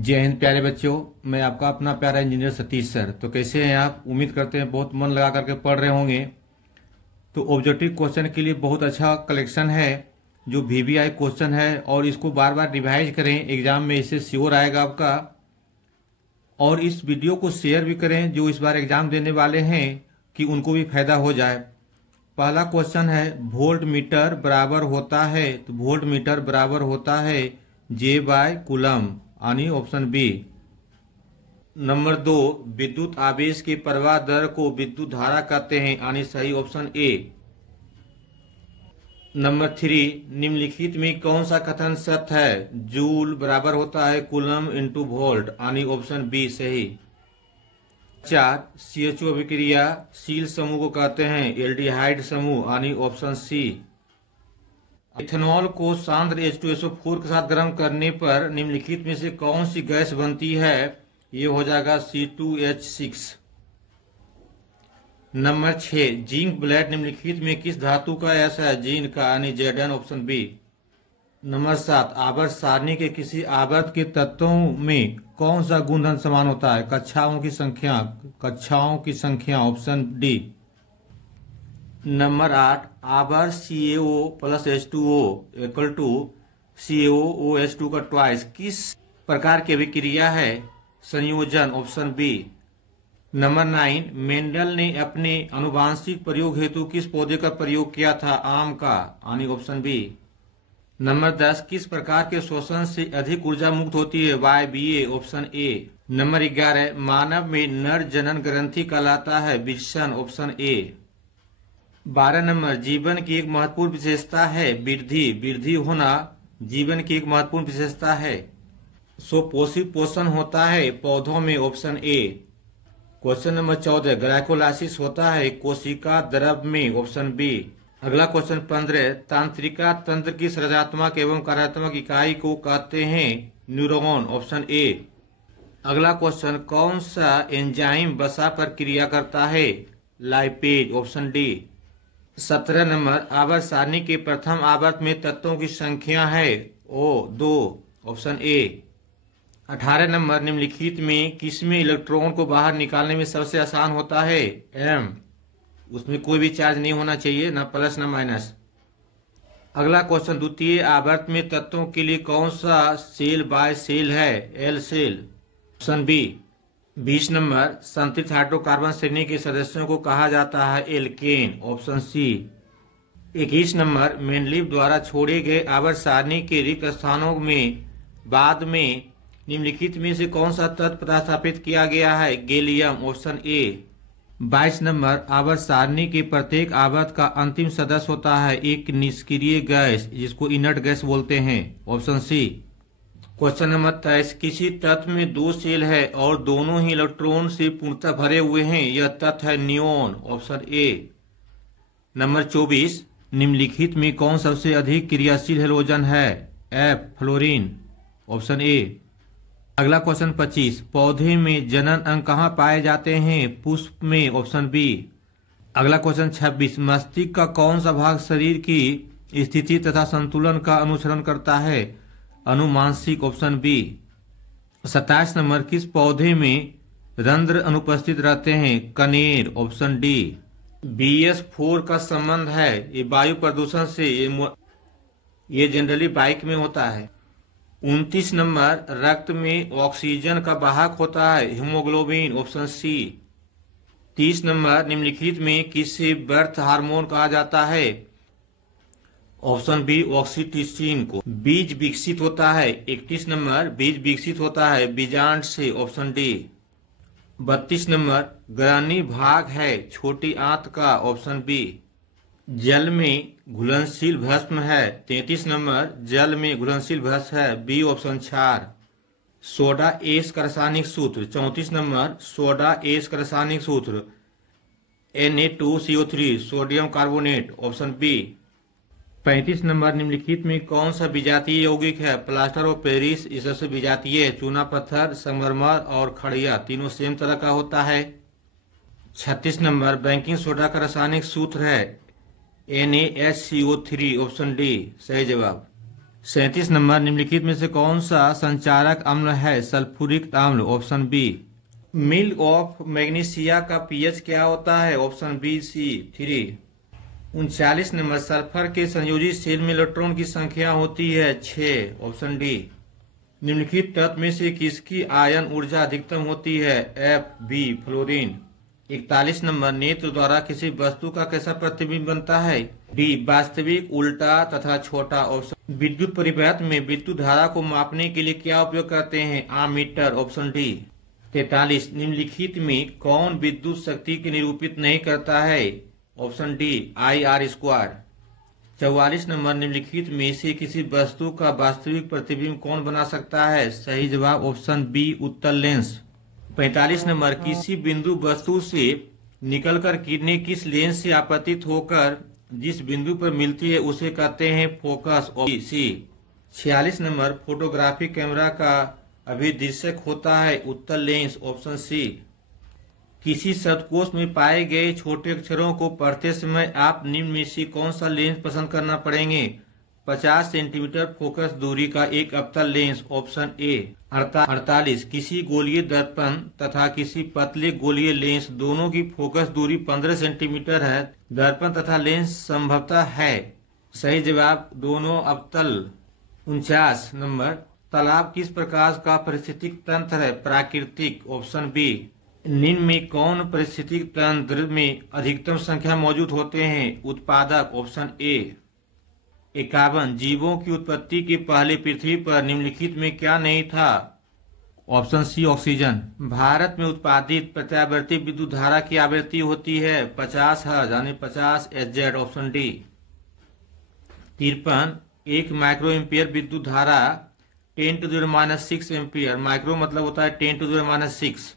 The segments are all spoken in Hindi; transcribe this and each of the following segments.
जय हिंद प्यारे बच्चों। मैं आपका अपना प्यारा इंजीनियर सतीश सर। तो कैसे हैं आप? उम्मीद करते हैं बहुत मन लगा करके पढ़ रहे होंगे। तो ऑब्जेक्टिव क्वेश्चन के लिए बहुत अच्छा कलेक्शन है जो वीवीआई क्वेश्चन है, और इसको बार बार रिवाइज करें, एग्जाम में इससे श्योर आएगा आपका। और इस वीडियो को शेयर भी करें जो इस बार एग्जाम देने वाले हैं, कि उनको भी फायदा हो जाए। पहला क्वेश्चन है, वोल्ट मीटर बराबर होता है, तो वोल्ट मीटर बराबर होता है J/कूलम, यानी ऑप्शन बी। नंबर 2, विद्युत आवेश के प्रवाह दर को विद्युत धारा कहते हैं, यानी सही ऑप्शन ए। नंबर 3, निम्नलिखित में कौन सा कथन सत्य है? जूल बराबर होता है कूलम इंटू वोल्ट, यानी ऑप्शन बी सही। 4, CHO अभिक्रियाशील समूह को कहते हैं एल्डिहाइड समूह, यानी ऑप्शन सी। इथेनॉल को सांद्र H2SO4 के साथ गर्म करने पर निम्नलिखित में से कौन सी गैस बनती है? ये हो जाएगा C2H6। नंबर 6, जिंक ब्लेड निम्नलिखित में किस धातु का ऐसा है? जिंक का, यानी Zn, ऑप्शन बी। नंबर 7, आवर्त सारणी के किसी आवर्त के तत्वों में कौन सा गुणधर्म समान होता है? कक्षाओं की संख्या, ऑप्शन डी। नंबर 8, आवर्त CaO plus H2O equal to CaOOH2 का ट्वाइस किस प्रकार की अभिक्रिया है? संयोजन, ऑप्शन बी। नंबर 9, मेंडल ने अपने आनुवांशिक प्रयोग हेतु किस पौधे का प्रयोग किया था? आम का, यानी ऑप्शन बी। नंबर 10, किस प्रकार के शोषण से अधिक ऊर्जा मुक्त होती है? YBA, option A. नंबर 11, मानव में नर जनन ग्रंथि कहलाता है? Wilson, option A. 12 नंबर, जीवन की एक महत्वपूर्ण विशेषता है वृद्धि होना जीवन की एक महत्वपूर्ण विशेषता है। सुपोषित पोषण होता है पौधों में, option A. Question number 14, glycolysis होता है कोशिका द्रव में, ऑप्शन बी। अगला क्वेश्चन 15, तंत्रिका तंत्र की संरचनात्मक एवं कार्यात्मक इकाई को कहते हैं न्यूरॉन, ऑप्शन ए। अगला क्वेश्चन, कौन सा एंजाइम वसा पर क्रिया करता है? Lipase, option D. 17 नंबर, आवर्त सारणी के प्रथम आवर्त में तत्वों की संख्या है? 2, ऑप्शन ए। 18 नंबर, निम्नलिखित में किसमें इलेक्ट्रॉन को बाहर निकालने में सबसे आसान होता है? M, उसमें कोई भी चार्ज नहीं होना चाहिए, ना प्लस ना माइनस। अगला क्वेश्चन, द्वितीय आवर्त में तत्वों के लिए कौन सा सेल बाय सेल है? L cell, option B. 20 number, संतृप्त हाइड्रोकार्बन श्रेणी के सदस्यों को कहा जाता है alkane, option C. 21 number, Mendeleev द्वारा छोड़े गए आवर्त सारणी के रिक्त स्थानों में बाद में निम्नलिखित में से कौन सा तत्व प्रतिस्थापित किया गया है? Gallium, option A. 22 नंबर, आवर्त सारणी के प्रत्येक आवर्त का अंतिम सदस्य होता है एक निष्क्रिय गैस, जिसको इनर्ट गैस बोलते हैं, ऑप्शन सी। क्वेश्चन नंबर 23, किसी तत्व में 2 सेल है और दोनों ही इलेक्ट्रॉन से पूर्णतः भरे हुए हैं, यह तत्व है नियोन, ऑप्शन ए। नंबर 24, निम्नलिखित में कौन सबसे अधिक क्रियाशील हैलोजन है? F, fluorine, option A. अगला क्वेश्चन 25, पौधे में जनन अंग कहाँ पाए जाते हैं? पुष्प में, ऑप्शन बी। अगला क्वेश्चन 26, मस्तिष्क का कौन सा भाग शरीर की स्थिति तथा संतुलन का अनुसरण करता है? अनुमानसिक, ऑप्शन बी। 27 नंबर, किस पौधे में रंध्र अनुपस्थित रहते हैं? कनेर, ऑप्शन डी। BS4 का संबंध है ये वायु प्रदूषण से, ये जनरली बाइक में होता है। 29 नंबर, रक्त में ऑक्सीजन का वाहक होता है? Haemoglobin, option C. 30 नंबर, निम्नलिखित में किसे बर्थ हार्मोन कहा जाता है? ऑप्शन बी, ऑक्सीटोसिन को। बीज विकसित होता है? 31 नंबर, बीज विकसित होता है बीजांड से, ऑप्शन डी। 32 नंबर, ग्रहणी भाग है छोटी आंत का, ऑप्शन बी। जल में घुलनशील भस्म है? 33 नंबर, जल में घुलनशील भस्म है, बी, ऑप्शन 4। सोडा एस का रासायनिक सूत्र? 34 नंबर, सोडा एस का रासायनिक सूत्र Na2CO3, sodium carbonate, option B. 35 number, निम्नलिखित में कौन सा विजातीय यौगिक है? प्लास्टर ऑफ पेरिस, इस सबसे विजातीय है। चूना पत्थर, संगमरमर और खड़िया, तीनों सेम तरह का होता है। 36 नंबर, बेकिंग सोडा का रासायनिक सूत्र है NaSCO3, ऑप्शन डी, सही जवाब। 37 नंबर, निम्नलिखित में से कौन सा संचारक अम्ल है? सल्फ्यूरिक अम्ल, option B. Milk of magnesia का पीएच क्या होता है? Option B C 3। 39 number, sulphur के संयोजित सेल में इलेक्ट्रॉन की संख्या होती है 6, ऑप्शन डी। निम्नलिखित तत्व में से किसकी आयन ऊर्जा अधिकतम होती है? F B fluorine. 41 नंबर, नेत्र द्वारा किसी वस्तु का कैसा प्रतिबिंब बनता है? डी वास्तविक, उल्टा तथा छोटा, ऑप्शन। विद्युत परिपथ में विद्युत धारा को मापने के लिए क्या उपयोग करते हैं? Ammeter, option D. 43, निम्नलिखित में कौन विद्युत शक्ति की निरूपित नहीं करता है? Option D IR²। 44 नंबर, निम्नलिखित में से किसी वस्तु का वास्तविक प्रतिबिंब कौन बना सकता है? सही जवाब ऑप्शन बी उत्तल लेंस। 45 नंबर, किसी बिंदु वस्तु से निकलकर किरणें किस लेंस से आपतित होकर जिस बिंदु पर मिलती है उसे कहते हैं focus, option C. 46 number, photographic camera का अभिदिशक होता है उत्तल लेंस, ऑप्शन सी। किसी शब्दकोश में पाए गए छोटे अक्षरों को पढ़ते समय आप निम्न में से कौन सा लेंस पसंद करना पड़ेंगे? 50 सेंटीमीटर फोकस दूरी का एक अवतल लेंस, ऑप्शन ए। 48, किसी गोलीय दर्पण तथा किसी पतले गोलीय लेंस दोनों की फोकस दूरी 15 सेंटीमीटर है। दर्पण तथा लेंस संभवतः है। सही जवाब दोनों अवतल। 49 नंबर, तालाब किस प्रकार का पारिस्थितिक तंत्र है? प्राकृतिक, ऑप्शन बी। निम्न में कौन पारिस्थितिक तंत्र में अधिकतम संख्या मौजूद होते हैं? उत्पादक, ऑप्शन ए। 51, जीवों की उत्पत्ति के पहले पृथ्वी पर निम्नलिखित में क्या नहीं था? Option C oxygen. भारत में उत्पादित प्रत्यावर्ती विद्युत धारा की आवृत्ति होती है 50 हर्ट्ज यानी 50 Hz, ऑप्शन डी। 53, एक माइक्रो एम्पियर विद्युत धारा 10⁻⁶ एम्पियर, माइक्रो मतलब होता है 10⁻⁶।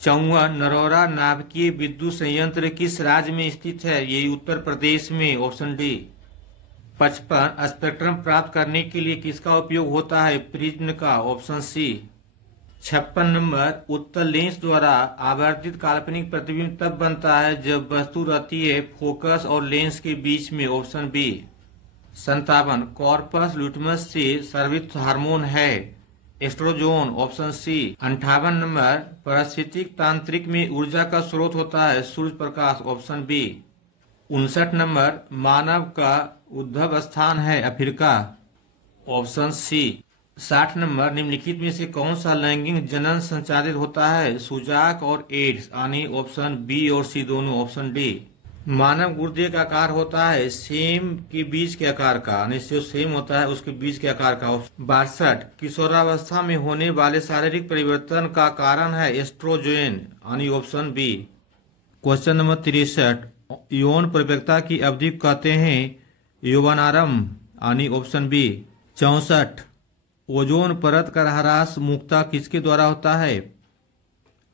54, नरोरा नाभिकीय विद्युत संयंत्र किस राज्य में स्थित है? ये उत्तर प्रदेश में, ऑप्शन डी। 55, स्पेक्ट्रम प्राप्त करने के लिए किसका उपयोग होता है? प्रिज्म का, ऑप्शन सी। 56 नंबर, उत्तल लेंस द्वारा आवर्तित काल्पनिक प्रतिबिंब तब बनता है जब वस्तु रहती है फोकस और लेंस के बीच में, ऑप्शन बी। 57, कॉर्पस ल्यूटिमस से स्रावित हार्मोन है? एस्ट्रोजोन, ऑप्शन सी। 58 नंबर, पारिस्थितिक तांत्रिक में ऊर्जा का स्रोत होता है Surya Prakash, option B. 59 number, मानव का उद्भव स्थान है अफ्रीका, ऑप्शन सी। 60 नंबर, निम्नलिखित में से कौन सा लैंगिक जनन संचालित होता है? सुजाक और एड्स, यानी ऑप्शन बी और सी दोनों, ऑप्शन डी। मानव गुर्दे का आकार होता है सेम के बीज के आकार का, यानी जो सेम होता है उसके बीज के आकार का। 62, किशोरावस्था में होने वाले शारीरिक परिवर्तन का कारण है एस्ट्रोजन, यानी ऑप्शन बी। क्वेश्चन नंबर 63, यौन परिपक्वता की अवधि कहते हैं यौवनारंभ, यानी ऑप्शन बी। 64, ओजोन परत का ह्रास मुख्यतः किसके द्वारा होता है?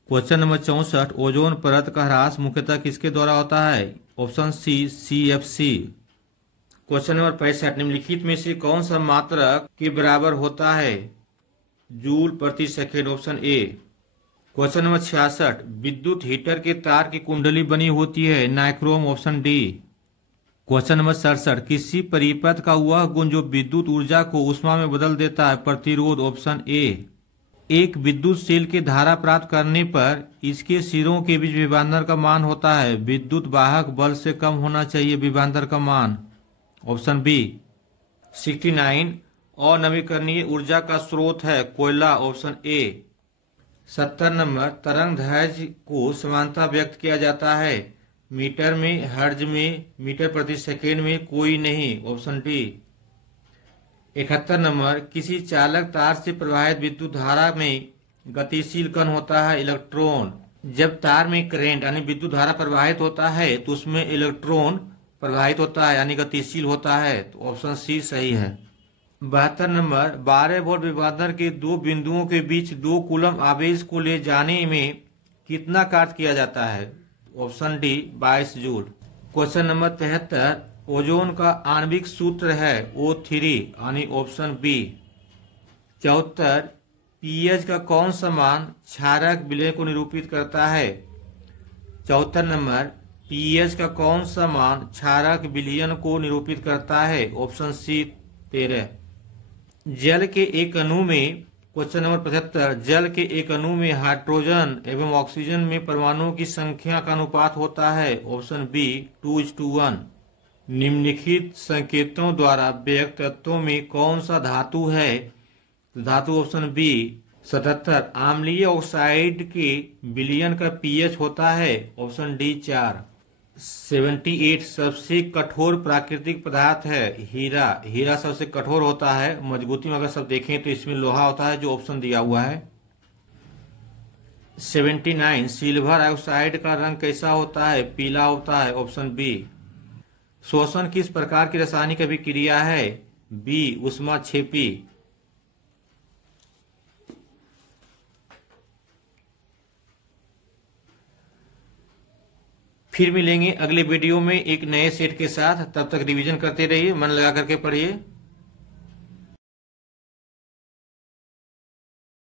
क्वेश्चन नंबर 64, ओजोन परत का ह्रास मुख्यतः किसके द्वारा होता है? Option C CFC। Question number 65, निम्नलिखित में से कौन सा मात्रक के बराबर होता है? जूल प्रति second, option A. Question number 66, विद्युत हीटर के तार की कुंडली बनी होती है nichrome, option D. Question number 67, किसी परिपथ का वह गुण जो विद्युत ऊर्जा को ऊष्मा में बदल देता है? प्रतिरोध, ऑप्शन ए। एक विद्युत सेल के धारा प्राप्त करने पर इसके सिरों के बीच विभवांतर का मान होता है विद्युत वाहक बल से कम होना चाहिए विभवांतर का मान, ऑप्शन बी। 69, अनवीकरणीय ऊर्जा का स्रोत है कोयला, ऑप्शन ए। 70 नंबर, तरंग दैर्घ्य को समानता व्यक्त किया जाता है मीटर में, हर्ट्ज में, मीटर प्रति सेकेंड में, कोई नहीं, ऑप्शन डी। 71 नंबर, किसी चालक तार से प्रवाहित विद्युत धारा में गतिशील कण होता है इलेक्ट्रॉन। जब तार में करंट यानी विद्युत धारा प्रवाहित होता है तो उसमें इलेक्ट्रॉन प्रवाहित होता है यानी गतिशील होता है, तो ऑप्शन सी सही है। 72 नंबर, 12 वोल्ट विभवांतर के दो बिंदुओं के बीच 2 कूलम आवेश को ले जाने में कितना कार्य किया जाता है? Option D 22 joule. Question number 73, ozone का आणविक सूत्र है O3, यानी ऑप्शन बी। 74, पीएच का कौन सा मान क्षारक विलय को निरूपित करता है? 74 नंबर, पीएच का कौन सा मान क्षारक विलयन को निरूपित करता है? Option C 13। जल के एक अणु में, क्वेश्चन नंबर 75, जल के एक अणु में हाइड्रोजन एवं ऑक्सीजन में परमाणुओं की संख्या का अनुपात होता है। Option B 2:1। निम्नलिखित संकेतों द्वारा व्यक्त तत्वों में कौन सा धातु है? धातु ऑप्शन बी 77। अम्लीय ऑक्साइड के विलयन का पीएच होता है। Option D 4। 78। सबसे कठोर प्राकृतिक पदार्थ है हीरा। हीरा सबसे कठोर होता है। मजबूती में अगर सब देखें तो इसमें लोहा होता है, जो ऑप्शन दिया हुआ है। 79। सिल्वर ऑक्साइड का रंग कैसा होता है? पीला होता है। Option B. शोषण किस प्रकार की रासायनिक अभिक्रिया है? बी ऊष्माक्षेपी। फिर मिलेंगे अगले वीडियो में एक नए सेट के साथ। तब तक रिवीजन करते रहिए, मन लगा करके पढ़िए।